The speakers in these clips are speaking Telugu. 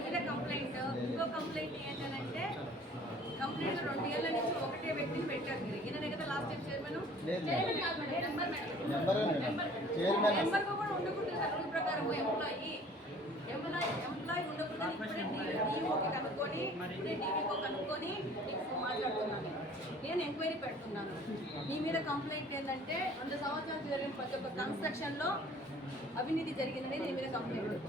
ఇదే కంప్లైంట్ ఇంకో కంప్లైంట్ ఏంటంటే కంప్లైంట్ రెండు ఏళ్ళ నుంచి ఒకటే వ్యక్తిని పెట్టారు మీరు ఈయన కదా లాస్ట్ టైం చైర్మన్ లేదు మేడం. నెంబర్ చైర్మన్ నెంబర్ కూడా ఉండకూడదు రూల్ ప్రకారం ఎంప్లాయీ ఎంప్లాయ్ ఎంప్లాయీ ఉండకుండా ఇప్పుడే డీఓకి కనుక్కొని ఇప్పుడే డీవీఓ కనుక్కొని నీకు మాట్లాడుతున్నాను. నేను ఎంక్వైరీ పెడుతున్నాను. నీ మీద కంప్లైంట్ ఏంటంటే వంద సంవత్సరాలు జరిగిన ప్రతి ఒక్క కన్స్ట్రక్షన్లో అవినీతి జరిగిందని నీ మీద కంప్లైంట్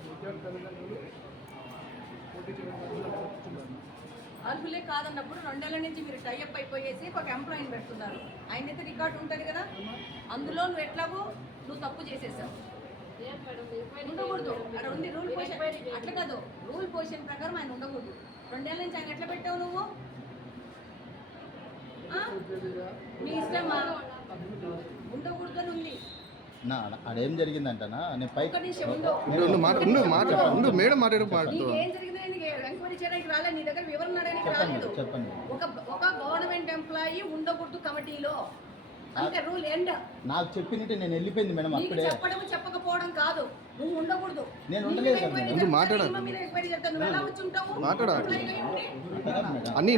అర్హులే కాదన్నప్పుడు రెండేళ్ళ నుంచి మీరు టైఅప్ అయిపోయేసి ఒక ఎంప్లాయీని పెడుతున్నారు. ఆయన అయితే రికార్డు ఉంటుంది కదా? అందులో నువ్వు ఎట్లాగో నువ్వు తప్పు చేసేసావు. ఉండకూడదు. అక్కడ ఉంది రూల్ పొజిషన్ అట్లా కాదు. రూల్ పొజిషన్ ప్రకారం ఆయన ఉండకూడదు. రెండేళ్ళ నుంచి ఆయన ఎట్లా పెట్టావు నువ్వు? నీ ఇష్టమా? ఉండకూడదు అని ఉంది. నా అదేం జరిగిందంటనా? నేను పై ఒక్క నిమిషం ఉండు. ఉండు, ఉండు, మాట ఉండు మాట ఉండు మేడం మాట్లాడు చెప్పండి రాలేదు. చెప్పండి. ఒక ఒక గవర్నమెంట్ ఎంప్లాయీ ఉండకూడదు కమిటీలో. నాకు చెప్పినట్టు నేను వెళ్ళిపోయింది మేడం అప్పుడే. చెప్పడం చెప్పకపోవడం కాదు. నువ్వు ఉండకూడదు. నేను ఉండలేదు మాట్లాడాలి. మాట్లాడాలి. అన్ని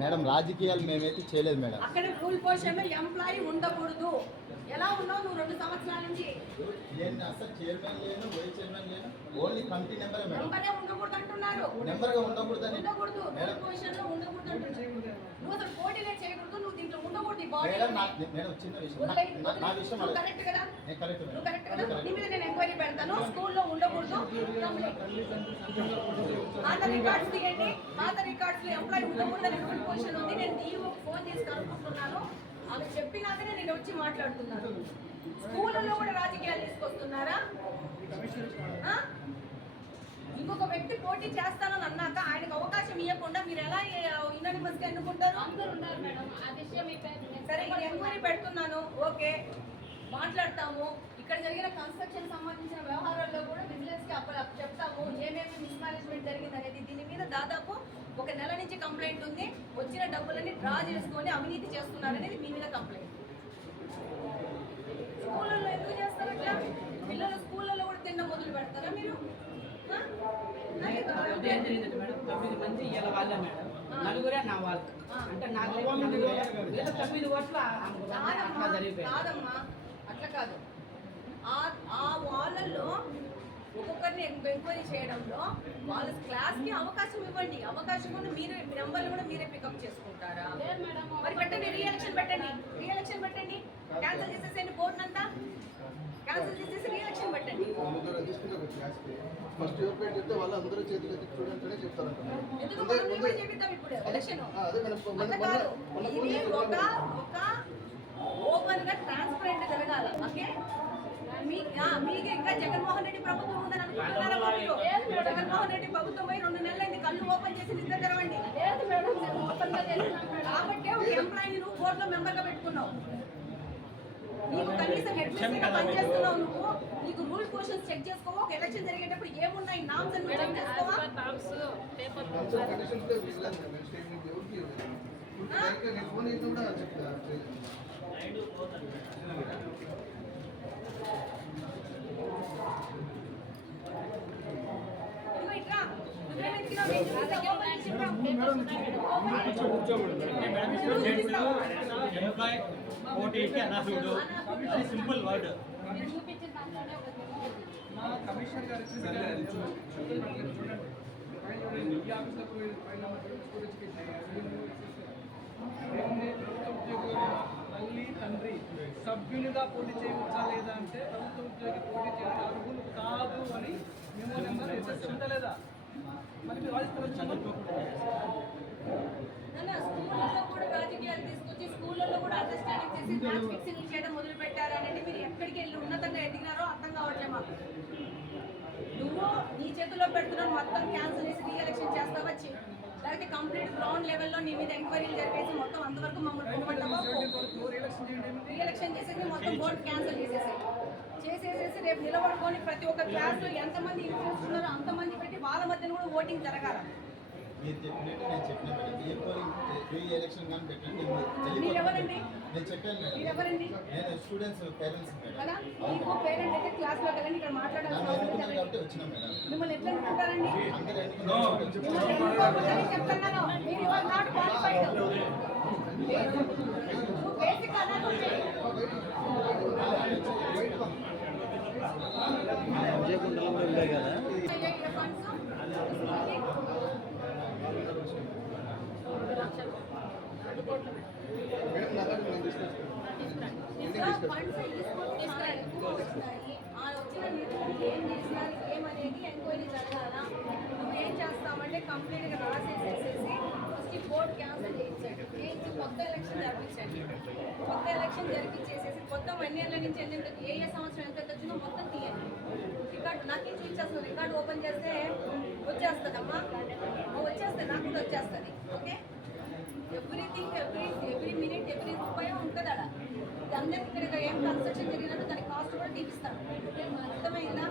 మేడం రాజకీయాలు మేమైతే చేయలేదు మేడం. అక్కడ రూల్ పొజిషన్లో ఎంప్లాయీ ఉండకూడదు. ఎలా ఉన్నావు నువ్వు రెండు సంవత్సరాల నుంచి? నేను అసలు చైర్మన్ లేను వైస్ చైర్మన్ లేను ఓన్లీ కమిటీ నెంబరే మెంబరే ఉండకూడదు అంటున్నారు నెంబర్గా ఉండకూడదని ఉండకూడదు. మేడం. పొజిషన్లో ఉండకూడదు అంటున్నారు నువ్వు అసలు పోటీలే చేయకూడదు నువ్వు దీంట్లో ఉండకూడదు ఈ బాడీ మేడం చిన్న విషయం. నా- విషయం కరెక్ట్ కదా? నేను కరెక్ట్ నువ్వు కరెక్ట్ కదా? నీ మీద నేను ఎంక్వైరీ పెడతాను. స్కూల్లో ఉండకూడదు. పాత రికార్డ్స్ తీయండి పాత రికార్డ్స్లో ఎంప్లాయీ ఉండకూడదు అనే రూల్ పొజిషన్ ఉంది? నేను డిఓ ఫోన్ చేసి కనుక్కుంటున్నాను. అది చెప్పినాకనే నేను వచ్చి మాట్లాడుతున్నాను. స్కూళ్ళలో కూడా రాజకీయాలు తీసుకొస్తున్నారా? ఇంకొక వ్యక్తి పోటీ చేస్తానని అన్నాక ఆయనకు అవకాశం ఇవ్వకుండా మీరు ఎలా యునానిమస్ ఎన్నుకుంటారు? అందరూ ఉన్నారు మేడం. ఆ విషయం మీ పేరు సరే నేను ఎంక్వైరీ పెడుతున్నాను. ఓకే. మాట్లాడతాము. ఇక్కడ జరిగిన కన్స్ట్రక్షన్ సంబంధించిన వ్యవహారాల్లో కూడా విజిలెన్స్కి అప్పుడు చెప్తాము. ఏమేమి మిస్మేనేజ్మెంట్ జరిగింది అనేది దీని మీద దాదాపు ఒక నెల నుంచి కంప్లైంట్ ఉంది. వచ్చిన డబ్బులన్నీ డ్రా చేసుకొని అవినీతి చేస్తున్నారనేది మీ మీద కంప్లైంట్ స్కూళ్ళల్లో ఎందుకు చేస్తారు అట్లా? పిల్లలు స్కూళ్ళల్లో కూడా తిన్న మొదలు పెడతారా మీరు? ఇవాళ వాళ్ళే మేడం. నలుగురే నా వాళ్ళు. అంటే నాకు తొమ్మిది ఓట్లు కాదమ్మా. అట్లా కాదు. ఆ ఆ వాళ్ళల్లో ఒక్కొక్కరిని ఎంక్వైరీ చేయడంలో వాళ్ళ క్లాస్కి అవకాశం ఇవ్వండి. అవకాశం కూడా మీరే నెంబర్లు కూడా మీరే పికప్ చేసుకుంటారా? మరి పెట్టండి రీ ఎలక్షన్ పెట్టండి. రీ ఎలక్షన్ పెట్టండి. క్యాన్సిల్ చేసేసేయండి బోర్డు అంతా క్యాన్సిల్ చేసేసి రీ ఎలక్షన్ పెట్టండి ఫస్ట్ ఎవరు పేరు చెప్తే వాళ్ళు అందరూ చేతులు ఎత్తి చూడండి చేపిద్దాం ఇప్పుడు? ఎలక్షన్ ఒక ఒక ఓపెన్గా ట్రాన్స్పరెంట్ జరగాల. ఓకే? మీకు ఇంకా జగన్మోహన్ రెడ్డి ప్రభుత్వం ఉందని అనుకుంటున్నారా మీరు జగన్మోహన్ రెడ్డి ప్రభుత్వం పోయి రెండు నెలలైంది కళ్ళు ఓపెన్ చేసి నిద్ర తెరవండి. కాబట్టి ఒక ఎంప్లాయీని నువ్వు బోర్డులో మెంబర్గా పెట్టుకున్నావు. నీకు కనీసం అడ్మిషన్గా పనిచేస్తున్నావు నువ్వు. నీకు రూల్ క్వశ్చన్స్ చెక్ చేసుకోవా? ఒక ఎలక్షన్ జరిగేటప్పుడు ఏమున్నాయి? నామ్స్ అని చెక్ చేసుకోవా? ఫోన్ కూడా ఎంప్లాయ్ పోటీకి అనర్హుడు అది సింపుల్ వర్డ్ మీరు చూపించిన దాంట్లోనే ఒక మా కమిషనర్ గారు ఇచ్చిన చూడండి చూడండి పైన చూడండి ఈ ఆఫీస్లో పోయి పైన స్కూల్ ప్రభుత్వ ఉద్యోగులు తల్లి తండ్రి సభ్యులుగా పోటీ చేయవచ్చా లేదా అంటే ప్రభుత్వ ఉద్యోగి పోటీ చేయడానికి అర్హులు కాదు అని మేము నెంబర్ ఎస్ఎస్ ఉండలేదా మరి మీరు రాజకీయాలు తీసుకొచ్చి స్కూళ్ళల్లో కూడా అండర్స్టాండింగ్ చేసి మ్యాచ్ ఫిక్సింగ్ చేయడం మొదలు మీరు ఎక్కడికి వెళ్ళి ఉన్నతంగా ఎదిగినారో అర్థం కావట్లే మాకు. నువ్వు నీ చేతిలో పెడుతున్నావు మొత్తం క్యాన్సిల్ చేసి రీ ఎలక్షన్ చేస్తావా? చి- లేకపోతే కంప్లీట్ గ్రౌండ్ లెవెల్లో నీ మీద ఎంక్వైరీలు జరిపేసి మొత్తం అంతవరకు మమ్మల్ని పొమ్మంటావా రిఎలక్షన్ చేసేసి మొత్తం బోర్డు క్యాన్సిల్ చేసేసి. చేసేసేసి రేపు నిలబడుకొని ప్రతి ఒక్క క్లాస్లో ఎంతమంది ఇన్ఫ్లుయెన్స్ ఉన్నారో అంతమంది పెట్టి వాళ్ళ మధ్యన కూడా ఓటింగ్ జరగాలి. మీరు చెప్పినట్టు నేను చెప్పిన మేడం. ఏ పోలింగ్ రీ ఎలక్షన్ కానీ పెట్టండి నేను మీరు ఎవరండి? వెళ్ళిపోతాను. నేను చెప్పాను మీరు మేడం ఎవరండి నేను స్టూడెంట్స్ పేరెంట్స్ మేడం. మీకు పేరెంట్ అయితే క్లాస్లో కదండి ఇక్కడ నన్ను మాట్లాడాల్సిన ఎన్నుకున్నారు అవసరం కాబట్టి లేదు. వచ్చినాం మేడం మిమ్మల్ని ఎట్లా అనుకుంటారండి అందరూ No. ఎన్నుకున్నారు మిమ్మల్ని ఎన్నుకోకూడదని చెప్తున్నాను మీరు ఇవాళ నాట్ క్వాలిఫైడ్ బేసిక్ అనాలి మేడం నా దగ్గర నేను తీసుకొచ్చాను ఫండ్స్ తీసుకొని ఎక్కువ వస్తున్నాయి ఆ వచ్చిన నిధులు ఏం చేసినారు ఏమనేది ఎంక్వైరీ నువ్వు ఏం చేస్తామంటే కంప్లీట్గా రాసేసేసేసి ఫస్ట్ బోర్డు క్యాన్సిల్ చేయించండి. చేయించి కొత్త ఎలక్షన్ జరిపించండి. కొత్త ఎలక్షన్ జరిపించేసేసి మొత్తం ఎన్ని ఏళ్ళ నుంచి ఎంత- ఏ ఏ సంవత్సరం ఎంత వచ్చినా మొత్తం తీయండి. రికార్డు నాకేం చూసేస్తాను రికార్డు ఓపెన్ చేస్తే వచ్చేస్తుందమ్మా. ఓ వచ్చేస్తుంది నాకు కూడా వచ్చేస్తుంది. Okay? Everything every every minute every రూపాయి ఉంటుంది అలా అందరికి ఇక్కడ ఏం కన్స్ట్రక్షన్ జరిగినట్టు దాని కాస్ట్ కూడా తీపిస్తాను అర్థమైందా?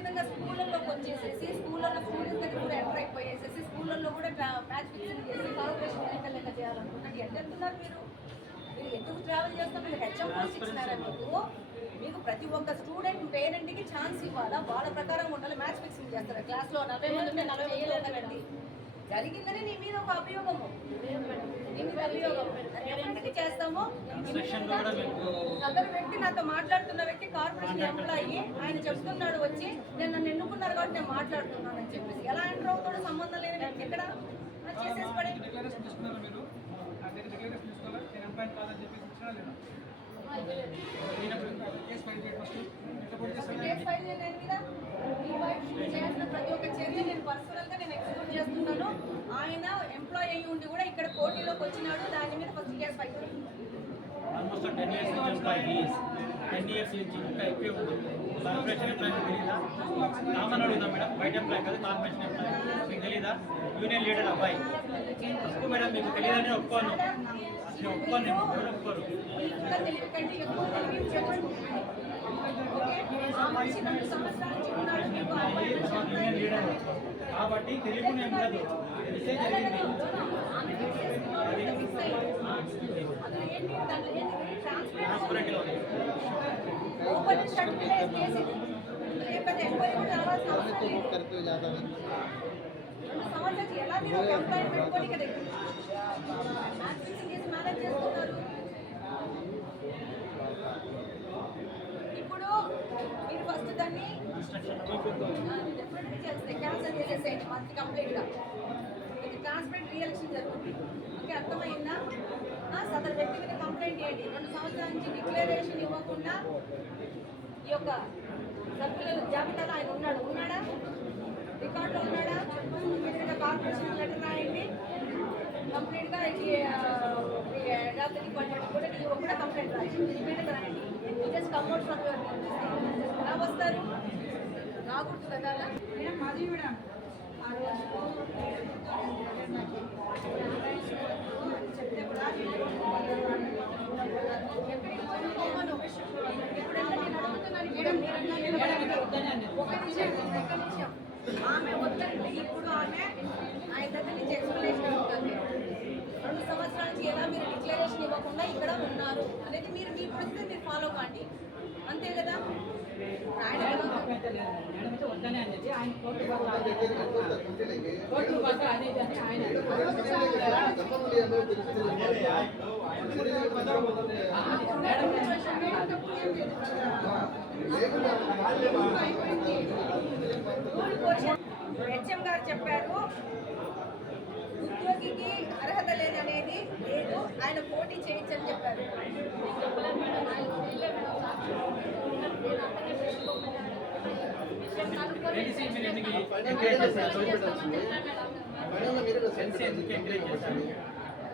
విధంగా స్కూళ్ళలోకి వచ్చేసేసి స్కూళ్ళలో స్టూడెంట్స్ దగ్గర కూడా ఎంటర్ అయిపోయేసేసి స్కూళ్ళల్లో కూడా మ్యాచ్ ఫిక్సింగ్ చేసి కార్పొరేషన్ ఎన్నికలు లెక్క చేయాలనుకుంటున్నారు ఎంత వెళ్తున్నారు మీరు? మీరు ఎందుకు ట్రావెల్ చేస్తున్నారు? మీరు హెచ్ఎం పోస్ట్ ఇచ్చినారా మీకు? మీకు ప్రతి ఒక్క స్టూడెంట్ పేరెంట్కి ఛాన్స్ ఇవ్వాలా? వాళ్ళ ప్రకారం ఉండాలి మ్యాచ్ ఫిక్సింగ్ చేస్తారు? క్లాస్లో నలభై మంది నలభై జరిగిందని నీ మీద ఒక అభియోగము. ఎంతకి చేస్తామో? కూడా వ్యక్తి నాతో మాట్లాడుతున్న వ్యక్తి కార్పొరేషన్ ఎంప్లాయీ ఆయన చెప్తున్నాడు వచ్చి నేను నన్ను ఎన్నుకున్నారు కాబట్టి నేను మాట్లాడుతున్నాను అని చెప్పేసి. ఎలా ఎంటర్ అవుతాడో సంబంధం లేని వ్యక్తి ఎక్కడ? చేసేసి పడే దగ్గర డిక్లరేషన్ తీసుకోవాలా నేను ఎంప్లాయ్ కాదని చెప్పేసి ఇచ్చినా లేదా కేసు ఫైల్ చేయండి ఫస్ట్ ఎట్లా పోటీ చేస్తారు కేసు ఫైల్ చేయలేదు కదా ఈ వైపు చేసిన ప్రతి ఒక్క చర్య నేను పర్సనల్గా నేను ఎక్స్క్యూట్ చేస్తున్నాను ఆయన ఎంప్లాయ్ అయ్యి ఉండి కూడా ఇక్కడ పోటీలోకి వచ్చినాడు దాని మీద ఫస్ట్ కేసు ఫైల్ చేయండి ఆల్మోస్ట్ టెన్ ఇయర్స్ నుంచి ఎంప్లాయీ టెన్ ఇయర్స్ నుంచి ఇంకా ఎక్కువ ఉంది. కార్పొరేషన్ ఎంప్లాయీ తెలీదా? కామన్ అడుగుదాం మేడం. బయట ఎంప్లాయీ కదా కార్పొరేషన్ ఎంప్లాయీ మీకు తెలీదా? యూనియన్ లీడర్ అబ్బాయి. ఎక్కువ మేడం మీకు తెలియదని ఒప్పుకోను. నేను ఒప్పుకోను నేను నుంచి ఎంప్లాయ్ యూనియన్ లీడర్ కాబట్టి తెలియకుండా ఏం లేదు తెలిసే జరిగింది. కరెక్ట్గా చేద్దామని సమాజానికి ఎలా ఇప్పుడు మీరు ఫస్ట్ దాన్ని చేస్తే క్యాన్సల్ చేసేసేయండి మంత్ కంప్లీట్గా ట్రాన్స్పరెంట్ రీఎలక్షన్ జరుగుతుంది ఓకే అర్థమైందా? సదరు వ్యక్తి మీద కంప్లైంట్ చేయండి. రెండు సంవత్సరాల నుంచి డిక్లరేషన్ ఇవ్వకుండా ఈ యొక్క సభ్యుల జాబితాలో ఆయన ఉన్నాడు. ఉన్నాడా? రికార్డులో ఉన్నాడా? ఇమీడియట్గా కార్పొరేషన్ లెటర్ రాయండి. కంప్లీట్గా ఇది డిపార్ట్మెంట్ కూడా ఈ కూడా కంప్లైంట్ రాయండి. ఇమీడియట్గా రాయండి జస్ట్ కమ్అట్ ఫ్రమ్ యువర్ ఎలా వస్తారు? రాకూడదు కదా మేడం మాది మేడం ఆమె వద్దంటే ఇప్పుడు ఆమె ఆయన దగ్గర నుంచి ఎక్స్ప్లెనేషన్ ఉంటుంది రెండు సంవత్సరాల నుంచి ఎలా మీరు డిక్లరేషన్ ఇవ్వకుండా ఇక్కడ ఉన్నారు అనేది మీరు మీ పరిస్థితి మీరు ఫాలో కాండి అంతే కదా ఆయన మేడం అయితే వద్దనే అని చెప్పి ఆయన కోర్టు కోర్టు అనేది అని ఆయన హెచ్ఎం గారు చెప్పారు ఉద్యోగికి అర్హత లేదనేది లేదు ఆయన పోటీ చేయించని చెప్పారు నేను చెప్పలేదు మేడం ఆయన మేడం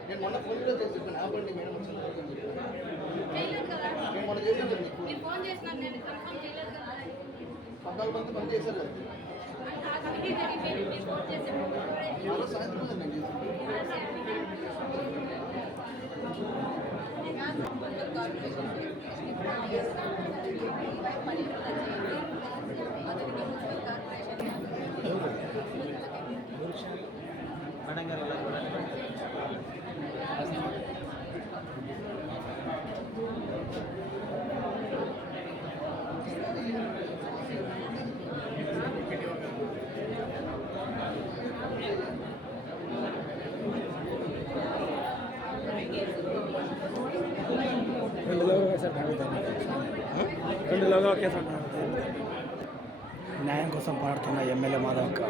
నేను మొన్న ఫోన్ కూడా చేసి చెప్పాను. ఆపండి మేడం నేను మొన్న చేసి చెప్పాను మీకు. మీరు ఫోన్ చేసినారు నేను కన్ఫర్మ్ చేయలేదు కదా? పద్నాలుగు మంది పని చేశారు కదా. అంటే ఆ కమిటీ జరిగిపోయింది మీరు ఫోన్ చేసి ఆ రోజు సాయంత్రం కదా నేను చేసింది కార్పొరేషన్ ఏదో కేసు అంటున్నారు న్యాయం కోసం పాడుతున్న ఎమ్మెల్యే మాధవక్క